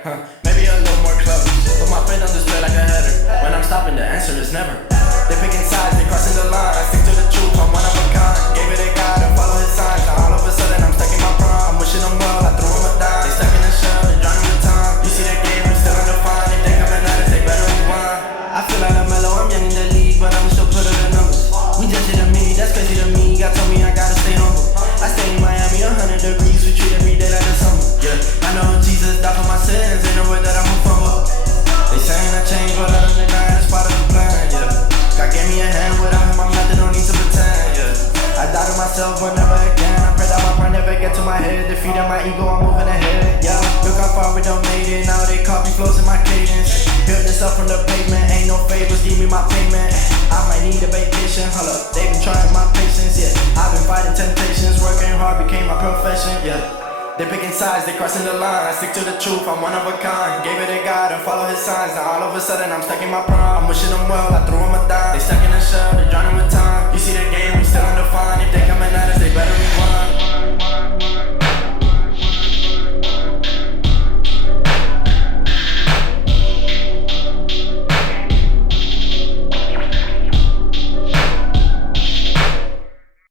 Maybe a little more clever, but my faith on display like a header. When I'm stopping, the answer is never. They picking sides, they crossing the line. I stick to the truth, I'm one of a kind. Gave it a God and follow his signs. Now all of a sudden I'm stuck in my prime. I'm wishing them well, I threw them a dime. They stuck in the shell, they drowning with time. You see the game, I'm still undefined. If they coming at us, they better rewind. I feel like I'm mellow, I'm young in the league, but I'm still put it in numbers. We just hit a me, that's crazy to me. God told me I gotta stay humble. I stay in Miami, 100 degrees, we treat every day like the summer. Yeah, I know Jesus died for my sins, ain't no way that I'm a fumble. They saying I changed, but other than that, it's part of the plan, yeah. God gave me a hand, without him I'm nothing, don't need to pretend, yeah. I doubted myself, but never again. I pray that my pride never get to my head. Defeating my ego, I'm moving ahead, yeah. Look how far we done made it, now they copy flows in my cadence. Build this up from the pavement, ain't no favors, give me my payment. I might need a vacation, hold up, they been trying my patience, yeah. I've been fighting temptations, working hard became my profession, yeah. They picking sides, they crossing the line. I stick to the truth, I'm one of a kind. Gave it a God and follow his signs. Now all of a sudden I'm stuck in my prime. I'm wishing them well, I threw him a dime.